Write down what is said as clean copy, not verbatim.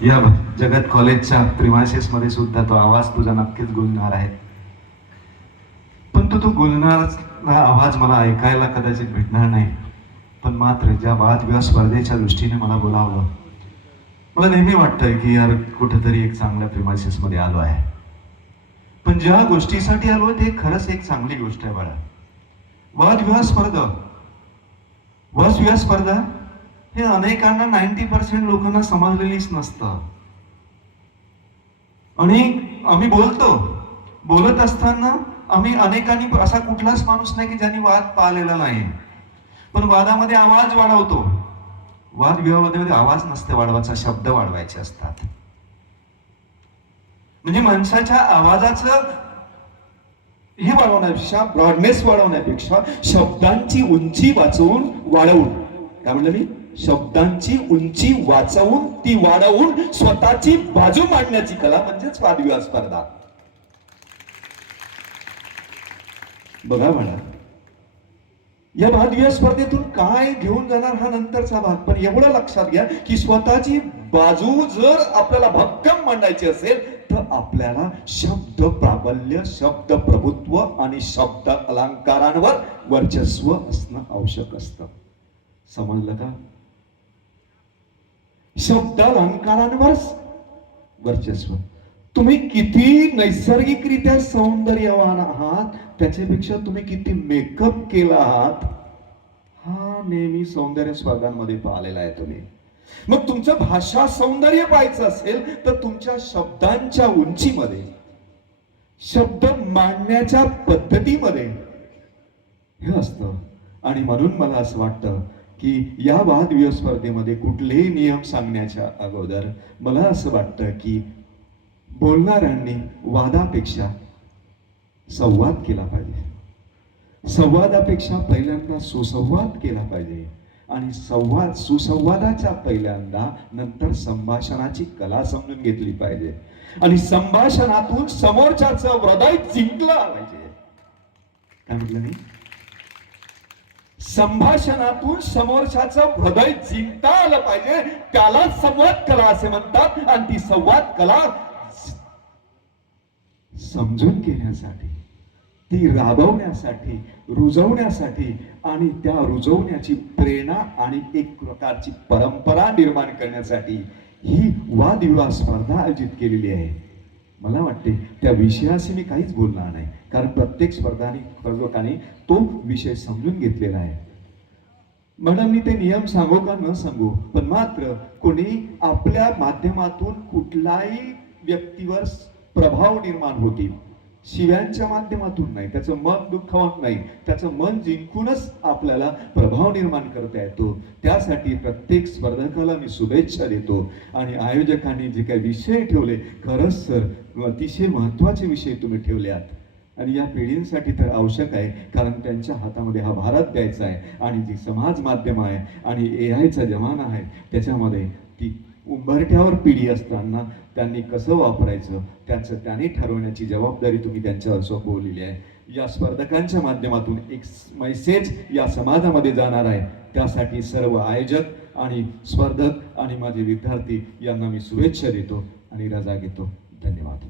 या जगत कॉलेजच्या प्रिमायसेस मध्ये सुद्धा तो आवाज तुझा नक्कीच गुंजणार आहे. पण तो गुंजणारा आवाज मला ऐकायला कदाचित भेटणार नाही. पण मात्र ज्या वादविवाद स्पर्धेच्या दृष्टीने मला बोलावलं, मला नेहमी वाटतंय की यार कुठेतरी एक चांगल्या प्रिमायसेस मध्ये आलो आहे. पण ज्या गोष्टीसाठी आलो ते खरंच एक चांगली गोष्ट आहे बाळा. वादविवाद स्पर्धा हे अनेकांना 90% लोकांना समजलेलीच नसतं. आणि आम्ही बोलत असताना आम्ही अनेकांनी असा कुठलाच माणूस नाही की ज्यांनी वाद पाहिलेला नाही. पण वादामध्ये आवाज वाढवतो. वादविवादामध्ये आवाज नसते वाढवायचा, शब्द वाढवायचे असतात. म्हणजे माणसाच्या आवाजाचं हे वाढवण्यापेक्षा, ब्रॉडनेस वाढवण्यापेक्षा शब्दांची उंची वाढवून काय म्हणलं मी, शब्दांची उंची वाचवून ती वाढवून स्वतःची बाजू मांडण्याची कला म्हणजेच वादविवाद स्पर्धा. बघा म्हणा, या वादविवाद स्पर्धेतून काय घेऊन जाणार हा नंतरचा भाग. पण एवढं लक्षात घ्या की स्वतःची बाजू जर आपल्याला भक्कम मांडायची असेल तर आपल्याला शब्द प्राबल्य, शब्द प्रभुत्व आणि शब्द अलंकारांवर वर्चस्व असणं आवश्यक असतं. समजलं का? शब्द अलंकारांवर वर्चस्व. तुम्ही किती नैसर्गिकरित्या सौंदर्यवान आहात त्याच्यापेक्षा तुम्ही किती मेकअप केला आहात हा नेहमी सौंदर्य स्पर्धांमध्ये पाहिलेला आहे तुम्ही. मग तुमचं भाषा सौंदर्य पाहायचं असेल तर तुमच्या शब्दांच्या उंचीमध्ये, शब्द मांडण्याच्या पद्धतीमध्ये हे असतं. आणि म्हणून मला असं वाटतं की या वादविवाद स्पर्धेमध्ये कुठलेही नियम सांगण्याच्या अगोदर मला असं वाटतं की बोलणाऱ्यांनी वादापेक्षा संवाद केला पाहिजे. संवादापेक्षा पहिल्यांदा सुसंवाद केला पाहिजे. आणि सुसंवादाच्या पहिल्यांदा नंतर संभाषणाची कला समजून घेतली पाहिजे. आणि संभाषणातून समोरच्याचं हृदय जिंकलं पाहिजे. काय म्हटलं मी? संभाषणातून समोरच्याचं हृदय जिंकता आलं पाहिजे. त्याला संवाद कला असे म्हणतात. आणि ती संवाद कला समजून घेण्यासाठी, ती राबवण्यासाठी, रुजवण्यासाठी आणि त्या रुजवण्याची प्रेरणा आणि एक प्रकारची परंपरा निर्माण करण्यासाठी ही वादविवाद स्पर्धा आयोजित केलेली आहे. मला वाटते त्या विषयाशी मी काहीच बोलणार नाही, कारण प्रत्येक स्पर्धकाने तो विषय समजून घेतलेला आहे. म्हणून मी ते नियम सांगू का न सांगू, पण मात्र कोणी आपल्या माध्यमातून कुठल्याही व्यक्तीवर प्रभाव निर्माण होतील, शिव्यांच्या माध्यमातून नाही, त्याचं मन दुखावत नाही, त्याचं मन जिंकूनच आपल्याला प्रभाव निर्माण करता येतो. त्यासाठी प्रत्येक स्पर्धकाला मी शुभेच्छा देतो. आणि आयोजकांनी जे काही विषय ठेवले, खरंच सर अतिशय महत्वाचे विषय तुम्ही ठेवले आहेत. आणि या पिढींसाठी तर आवश्यक आहे, कारण त्यांच्या हातामध्ये हा भारत द्यायचा आहे. आणि जी समाज माध्यम आहे आणि AI चा जमाना आहे, त्याच्यामध्ये ती उंबरठ्यावर पिढी असताना त्यांनी कसं वापरायचं त्यांनी ठरवण्याची जबाबदारी तुम्ही त्यांच्यावर सोपवलेली आहे. या स्पर्धकांच्या माध्यमातून एक मेसेज या समाजामध्ये जाणार आहे. त्यासाठी सर्व आयोजक आणि स्पर्धक आणि माझे विद्यार्थी यांना मी शुभेच्छा देतो आणि रजा घेतो. धन्यवाद.